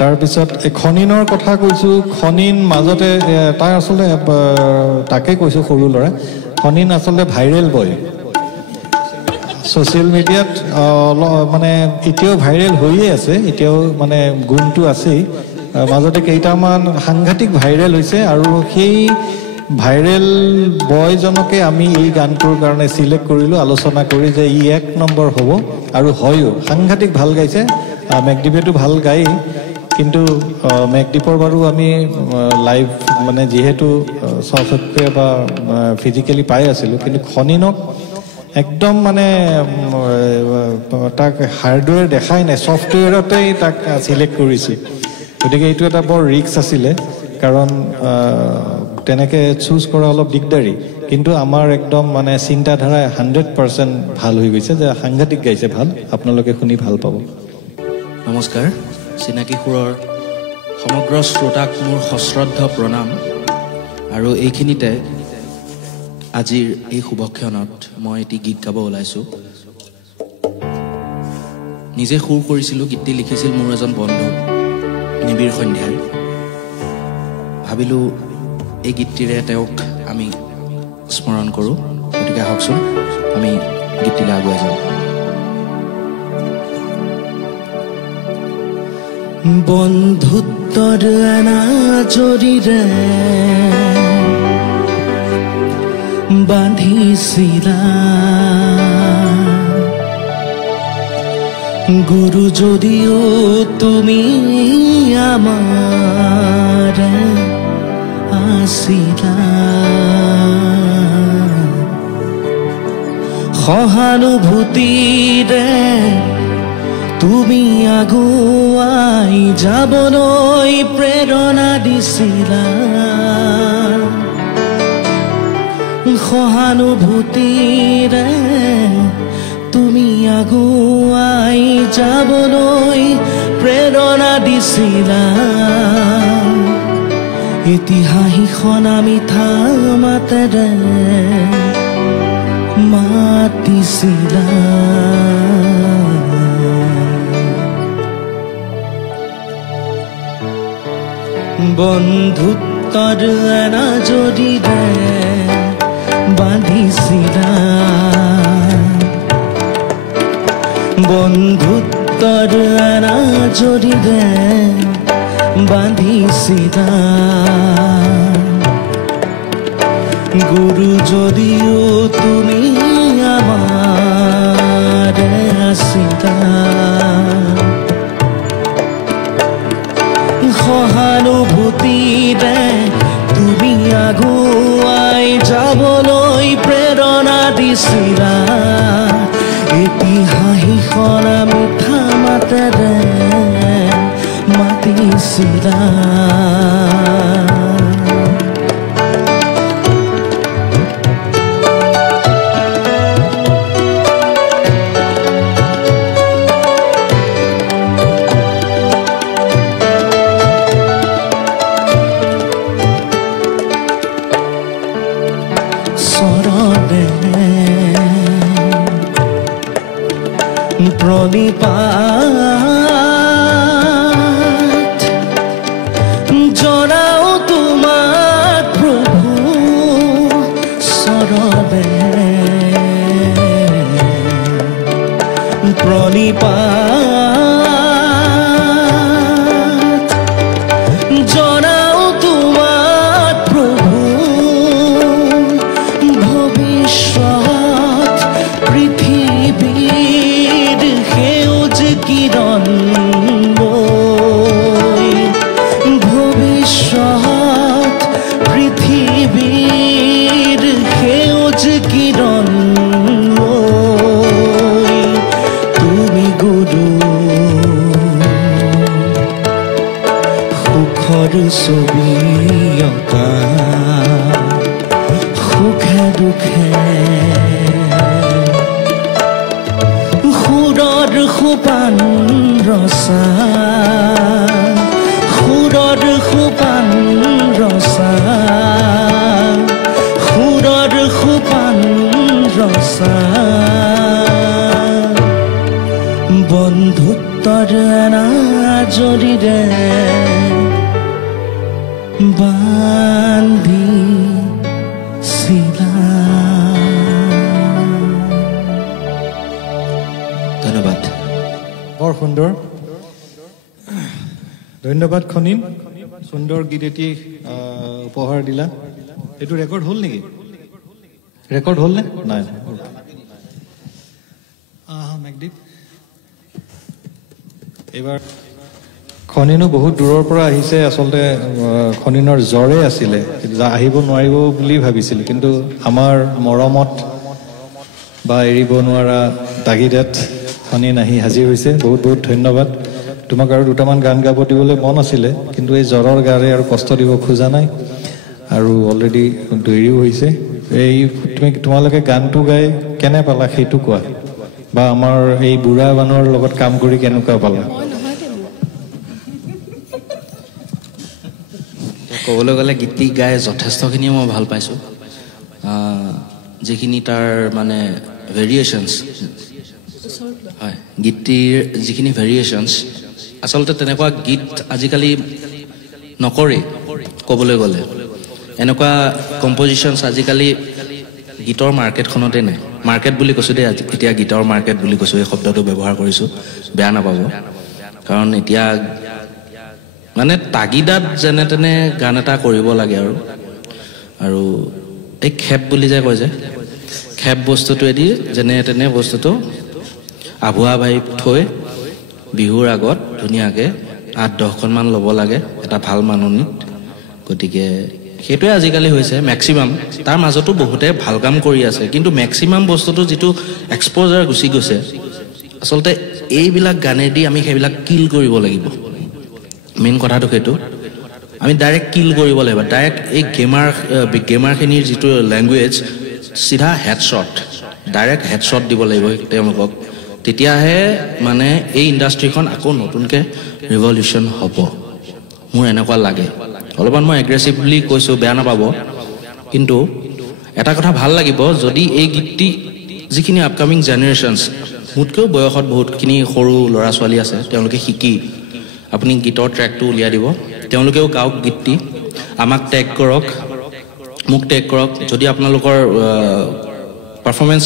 তাৰপিছত খনিনৰ কথা কৈছো খনিন মাজতে তাই আসলে তাকে কৈছো সৰু ল'ৰা খনিন আসলে ভাইৰেল বয় সোশ্যাল মিডিয়াত মানে এতিয়াও ভাইৰেল হৈয়ে আছে এতিয়াও মানে গুণটো আছে মাজতে কেইটামান সাংঘাতিক ভাইৰেল হৈছে আৰু সেই ভাইৰেল বয়জনকে আমি এই গানটোৰ কাৰণে সিলেক্ট কৰিলো আলোচনা কৰি যে ই 1 নম্বৰ হ'ব আৰু হয়ও সাংঘাতিক ভাল গাইছে মেকডিপেটো ভাল গাই কিন্তু মেকডিপৰ বাৰু আমি লাইভ মানে যেহেতু সচক্ষে বা ফিজিক্যালি পাই আছিলো কিন্তু খনিনক একদম মানে তাক হাৰ্ডৱেৰ দেখাই নাই সফটৱেৰতেই তাক সিলেক্ট কৰিছে গতিকে এইটো এটা বৰ ৰিস্ক আছিলে কাৰণ তেনেকে চুজ কৰা অলপ দিগদাৰি কিন্তু আমাৰ একদম মানে চিন্তাধাৰা 100% ভাল হৈ গৈছে যে সাংঘাতিক গাইছে ভাল আপোনালোকে শুনি ভাল পাব নমস্কাৰ চিনাকি সুৰৰ সমগ্ৰ শ্ৰোতাক মোৰ সশ্ৰদ্ধ প্ৰণাম আৰু এইখিনিতে আজিৰ এই শুভক্ষণত মই এটি গীত গাব ওলাইছো নিজে সুৰ কৰিছিলো গীতটি লিখিছিল মোৰ এজন বন্ধু নিবিৰ সন্ধ্যাই ভাবিলো এই গীতটিৰে তেওঁক আমি স্মৰণ কৰো গতিকে আহকচোন আমি গীতটিলৈ আগুৱাই যাওঁ বন্ধুত্বৰ আনাজৰিৰে বান্ধিছিলা গুৰু যদিও তুমি আমাৰ আছিলা সহানুভূতিৰে তুমি আগুৱাই যাবলৈ প্ৰেৰণা দিছিলা সহানুভূতিৰে তুমি আগুৱাই যাবলৈ প্ৰেৰণা দিছিলা ইতিহাসখন আমি থামাতেৰে মাতিছিলা বন্ধুত্বৰ আনাজৰিৰে বান্ধিছিলা বন্ধুত্বৰ আনাজৰিৰে বান্ধিছিলা গুৰু যদিও তুমি আমাৰ আছিলা সহানুভূতিৰে তুমি আগুৱাই যাবলৈ প্ৰেৰণা দিছিলা ইতিহাসখন আমি থামাতেৰে মাতিছিলা প্ৰণিপাত জনাও তোমাক প্ৰভু চৰণে প্ৰণিপাত জনাও তোমাক প্ৰভু ভৱিষ্যত পৃথিৱীৰ সেউজ কিৰণ ভৱিষ্যত পৃথিৱীৰ সেউজ কিৰণ তুমি গুৰু সুখৰ ছবি অঁকা সুখে দুখে সুৰৰ সোপান ৰচা সুৰৰ সোপান ৰচা সুৰৰ সোপান ৰচা বন্ধুত্বৰ জৰিৰে বান্ধি ধন্যবাদ বৰ সুন্দৰ ধন্যবাদ খনিন সুন্দৰ গীত এটি উপহাৰ দিলা এইটো ৰেকৰ্ড হ'ল নেকি ৰেকৰ্ড হ'ল নে নাই মেঘদীপ এইবাৰ খনিনো বহুত দূৰৰ পৰা আহিছে আচলতে খনিনৰ জ্বৰে আছিলে আহিব নোৱাৰিব বুলি ভাবিছিল কিন্তু আমাৰ মৰমত বা এৰিব নোৱাৰা তাগিদাত খনিন আহি হাজিৰ হৈছে বহুত বহুত ধন্যবাদ তোমাক আৰু দুটামান গান গাব দিবলৈ মন আছিলে কিন্তু এই জ্বৰৰ গাৰে আৰু কষ্ট দিব খোজা নাই আৰু অলৰেডি দেৰিও হৈছে এই তোমালোকে গানটো গাই কেনে পালা সেইটো কোৱা বা আমাৰ এই বুঢ়া মানুহৰ লগত কাম কৰি কেনেকুৱা পালা ক'বলৈ গ'লে গীতটি গাই যথেষ্টখিনি মই ভাল পাইছোঁ যিখিনি তাৰ মানে ভেৰিয়েশ্যনছ হয় গীতটিৰ যিখিনি ভেৰিয়েশ্যনছ আচলতে তেনেকুৱা গীত আজিকালি নকৰে ক'বলৈ গ'লে এনেকুৱা কম্পজিশ্যনছ আজিকালি গীতৰ মাৰ্কেটখনতে নাই মাৰ্কেট বুলি কৈছোঁ দেই এতিয়া গীতৰ মাৰ্কেট বুলি কৈছোঁ এই শব্দটো ব্যৱহাৰ কৰিছোঁ বেয়া নাপাব কাৰণ এতিয়া মানে তাগিদাত যেনে তেনে গান এটা কৰিব লাগে আৰু এই খেপ বুলি যে কয় যে খেপ বস্তুটোৱেদি যেনে তেনে বস্তুটো আভুৱা ভাই থৈ বিহুৰ আগত ধুনীয়াকৈ 8-10খনমান ল'ব লাগে এটা ভাল মাননিত গতিকে সেইটোৱে আজিকালি হৈছে মেক্সিমাম তাৰ মাজতো বহুতে ভাল কাম কৰি আছে কিন্তু মেক্সিমাম বস্তুটো যিটো এক্সপ'জাৰ গুচি গৈছে আচলতে এইবিলাক গানেদি আমি সেইবিলাক কিল কৰিব লাগিব মেইন কথাটো সেইটো আমি ডাইৰেক্ট কিল কৰিব লাগিব ডাইৰেক্ট এই গেমাৰখিনিৰ যিটো লেংগুৱেজ চিধা হেডশ্বট ডাইৰেক্ট হেডশ্বট দিব লাগিব তেওঁলোকক তেতিয়াহে মানে এই ইণ্ডাষ্ট্ৰীখন আকৌ নতুনকৈ ৰিভলিউশ্যন হ'ব মোৰ এনেকুৱা লাগে অলপমান মই এগ্ৰেছিভলি কৈছোঁ বেয়া নাপাব কিন্তু এটা কথা ভাল লাগিব যদি এই গীতটি যিখিনি আপকামিং জেনেৰেশ্যনছ মোতকৈও বয়সত বহুতখিনি সৰু ল'ৰা ছোৱালী আছে তেওঁলোকে শিকি আপুনি গীতৰ ট্ৰেকটো উলিয়াই দিব তেওঁলোকেও গাওক গীতটি আমাক টেগ কৰক মোক টেগ কৰক যদি আপোনালোকৰ পাৰফৰ্মেঞ্চ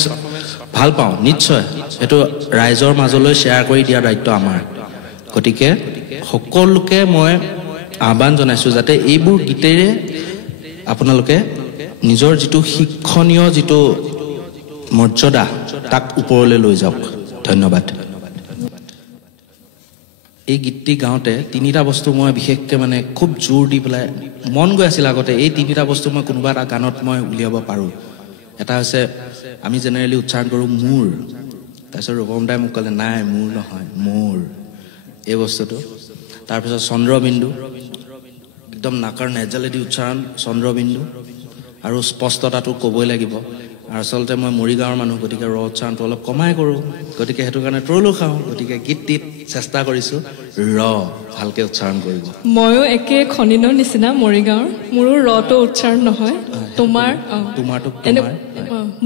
ভাল পাওঁ নিশ্চয় সেইটো ৰাইজৰ মাজলৈ শ্বেয়াৰ কৰি দিয়াৰ দায়িত্ব আমাৰ গতিকে সকলোকে মই আহ্বান জনাইছোঁ যাতে এইবোৰ গীতেৰে আপোনালোকে নিজৰ যিটো শিক্ষণীয় যিটো মৰ্যাদা তাক ওপৰলৈ লৈ যাওক ধন্যবাদ এই গীতটি গাওঁতে তিনিটা বস্তু মই বিশেষকৈ মানে খুব জোৰ দি পেলাই মন গৈ আছিল আগতে এই তিনিটা বস্তু মই কোনোবা এটা গানত মই উলিয়াব পাৰোঁ এটা হৈছে আমি জেনেৰেলি উচ্চাৰণ কৰোঁ মোৰ তাৰপিছত ৰূপম দাই মোক ক'লে নাই মোৰ নহয় মোৰ এই বস্তুটো তাৰপিছত চন্দ্ৰবিন্দু একদম নাকৰ নেজালেদি উচ্চাৰণ চন্দ্ৰবিন্দু আৰু স্পষ্টতাটো ক'বই লাগিব আৰু আচলতে মই মৰিগাঁৱৰ মানুহ গতিকে ৰ উচ্চাৰণটো অলপ কমাই কৰোঁ গতিকে সেইটো কাৰণে ট্ৰলো খাওঁ গতিকে গীতটিত চেষ্টা কৰিছোঁ ৰ ভালকৈ উচ্চাৰণ কৰিব ময়ো একে খনিনৰ নিচিনা মৰিগাঁৱৰ মোৰো ৰটো উচ্চাৰণ নহয় তোমাৰটো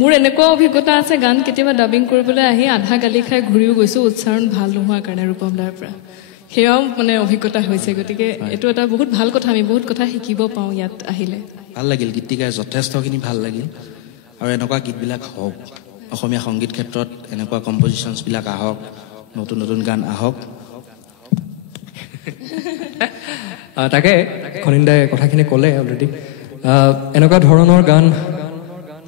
মোৰ এনেকুৱা অভিজ্ঞতা আছে গান কেতিয়াবা ডাবিং কৰিবলৈ আহি আধা গালি খাই ঘূৰিও গৈছোঁ উচ্চাৰণ ভাল নোহোৱাৰ কাৰণে ৰূপম দাৰ পৰা সেয়াও মানে অভিজ্ঞতা হৈছে গতিকে এইটো এটা বহুত ভাল কথা আমি বহুত কথা শিকিব পাওঁ ইয়াত আহিলে ভাল লাগিল গীতটি গাই যথেষ্টখিনি ভাল লাগিল আৰু এনেকুৱা গীতবিলাক হওক অসমীয়া সংগীত ক্ষেত্ৰত এনেকুৱা কম্পজিশ্যনছবিলাক আহক নতুন নতুন গান আহক তাকে খনিন্দাই কথাখিনি ক'লে অলৰেডি এনেকুৱা ধৰণৰ গান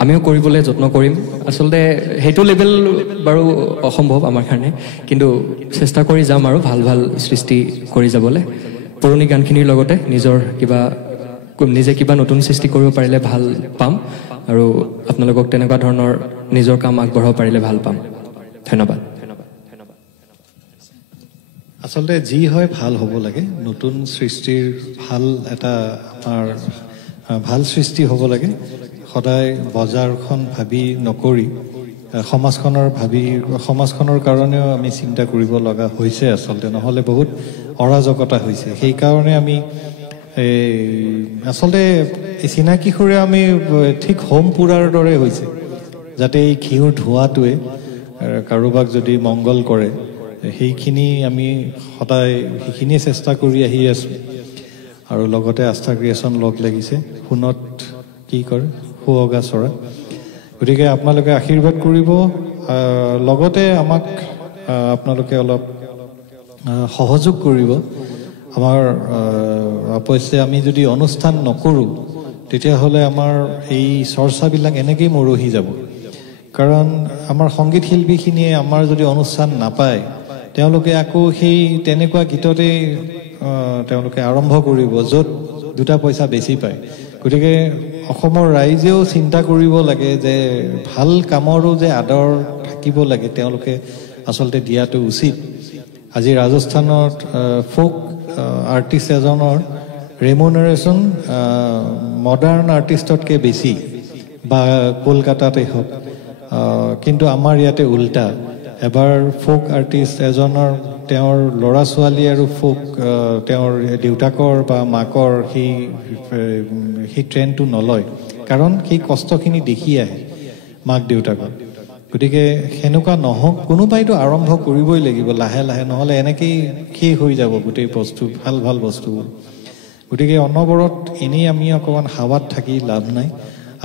আমিও কৰিবলৈ যত্ন কৰিম আচলতে সেইটো লেভেল বাৰু অসম্ভৱ আমাৰ কাৰণে কিন্তু চেষ্টা কৰি যাম আৰু ভাল ভাল সৃষ্টি কৰি যাবলৈ পুৰণি গানখিনিৰ লগতে নিজে কিবা নতুন সৃষ্টি কৰিব পাৰিলে ভাল পাম আৰু আপোনালোকক তেনেকুৱা ধৰণৰ নিজৰ কাম আগবঢ়াব পাৰিলে ভাল পাম ধন্যবাদ আচলতে যি হয় ভাল হ'ব লাগে নতুন সৃষ্টিৰ ভাল এটা আমাৰ ভাল সৃষ্টি হ'ব লাগে সদায় বজাৰখন ভাবি নকৰি সমাজখনৰ কাৰণেও আমি চিন্তা কৰিব লগা হৈছে আচলতে নহ'লে বহুত অৰাজকতা হৈছে সেইকাৰণে আমি আচলতে এই চিনাকি সুৰে আমি ঠিক হোম পুৰাৰ দৰে হৈছে যাতে এই ঘিউৰ ধোঁৱাটোৱে কাৰোবাক যদি মংগল কৰে সেইখিনি আমি সদায় সেইখিনিয়ে চেষ্টা কৰি আহি আছোঁ আৰু লগতে আস্থা ক্ৰিয়েশ্যন লগ লাগিছে সোণত কি কৰে সুৱগা চৰা গতিকে আপোনালোকে আশীৰ্বাদ কৰিব লগতে আমাক আপোনালোকে অলপ সহযোগ কৰিব আমাৰ অৱশ্যে আমি যদি অনুষ্ঠান নকৰোঁ তেতিয়াহ'লে আমাৰ এই চৰ্চাবিলাক এনেকেই মৰহি যাব কাৰণ আমাৰ সংগীত শিল্পীখিনিয়ে আমাৰ যদি অনুষ্ঠান নাপায় তেওঁলোকে আকৌ সেই তেনেকুৱা গীততে তেওঁলোকে আৰম্ভ কৰিব য'ত দুটা পইচা বেছি পায় গতিকে অসমৰ ৰাইজেও চিন্তা কৰিব লাগে যে ভাল কামৰো যে আদৰ থাকিব লাগে তেওঁলোকে আচলতে দিয়াটো উচিত আজি ৰাজস্থানত ফোক আৰ্টিষ্ট এজনৰ ৰেমুনাৰেশ্যন মডাৰ্ণ আৰ্টিষ্টতকৈ বেছি বা কলকাতাতেই হওক কিন্তু আমাৰ ইয়াতে উল্টা এবাৰ ফোক আৰ্টিষ্ট এজনৰ তেওঁৰ ল'ৰা ছোৱালী আৰু ফোক তেওঁৰ দেউতাকৰ বা মাকৰ সেই ট্ৰেণ্ডটো নলয় কাৰণ সেই কষ্টখিনি দেখি আহে মাক দেউতাকৰ গতিকে সেনেকুৱা নহওক কোনোবাইতো আৰম্ভ কৰিবই লাগিব লাহে লাহে নহ'লে এনেকেই শেষ হৈ যাব গোটেই বস্তু ভাল ভাল বস্তুবোৰ গতিকে অনবৰত এনেই আমি অকণমান হাৱাত থাকি লাভ নাই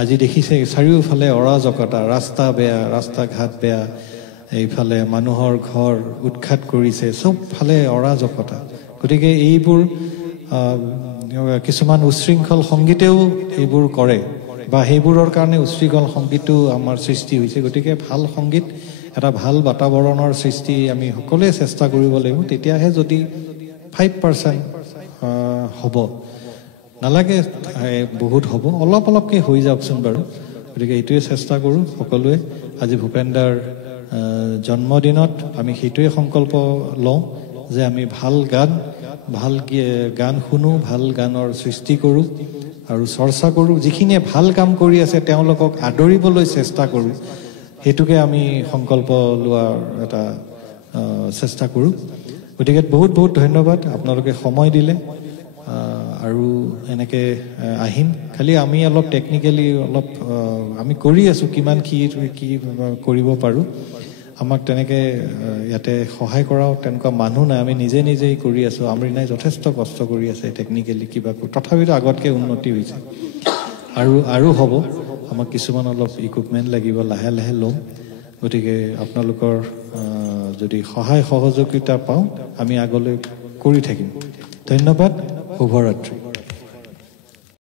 আজি দেখিছে চাৰিওফালে অৰাজকতা ৰাস্তা বেয়া ৰাস্তা ঘাট বেয়া এইফালে মানুহৰ ঘৰ উৎখাত কৰিছে চবফালে অৰাজকতা গতিকে এইবোৰ কিছুমান উশৃংখল সংগীতেও এইবোৰ কৰে বা সেইবোৰৰ কাৰণে উশৃংখল সংগীতো আমাৰ সৃষ্টি হৈছে গতিকে ভাল সংগীত এটা ভাল বাতাবৰণৰ সৃষ্টি আমি সকলোৱে চেষ্টা কৰিব লাগিব তেতিয়াহে যদি 5% হ'ব নালাগে বহুত হ'ব অলপ অলপকৈ হৈ যাওকচোন বাৰু গতিকে এইটোৱে চেষ্টা কৰোঁ সকলোৱে আজি ভূপেনদাৰ জন্মদিনত আমি সেইটোৱে সংকল্প লওঁ যে আমি ভাল গান শুনো ভাল গানৰ সৃষ্টি কৰোঁ আৰু চৰ্চা কৰোঁ যিখিনিয়ে ভাল কাম কৰি আছে তেওঁলোকক আদৰিবলৈ চেষ্টা কৰোঁ সেইটোকে আমি সংকল্প লোৱাৰ এটা চেষ্টা কৰোঁ গতিকে বহুত বহুত ধন্যবাদ আপোনালোকে সময় দিলে আৰু এনেকৈ আহিম খালি আমি অলপ টেকনিকেলি অলপ আমি কৰি আছোঁ কিমান কি কৰিব পাৰোঁ আমাক তেনেকৈ ইয়াতে সহায় কৰাও তেনেকুৱা মানুহ নাই আমি নিজে নিজেই কৰি আছোঁ আমৰিনাই যথেষ্ট কষ্ট কৰি আছে টেকনিকেলি কিবা তথাপিতো আগতকৈ উন্নতি হৈছে আৰু হ'ব আমাক কিছুমান অলপ ইকুইপমেণ্ট লাগিব লাহে লাহে ল'ম গতিকে আপোনালোকৰ যদি সহায় সহযোগিতা পাওঁ আমি আগলৈ কৰি থাকিম ধন্যবাদ শুভৰাত্ৰি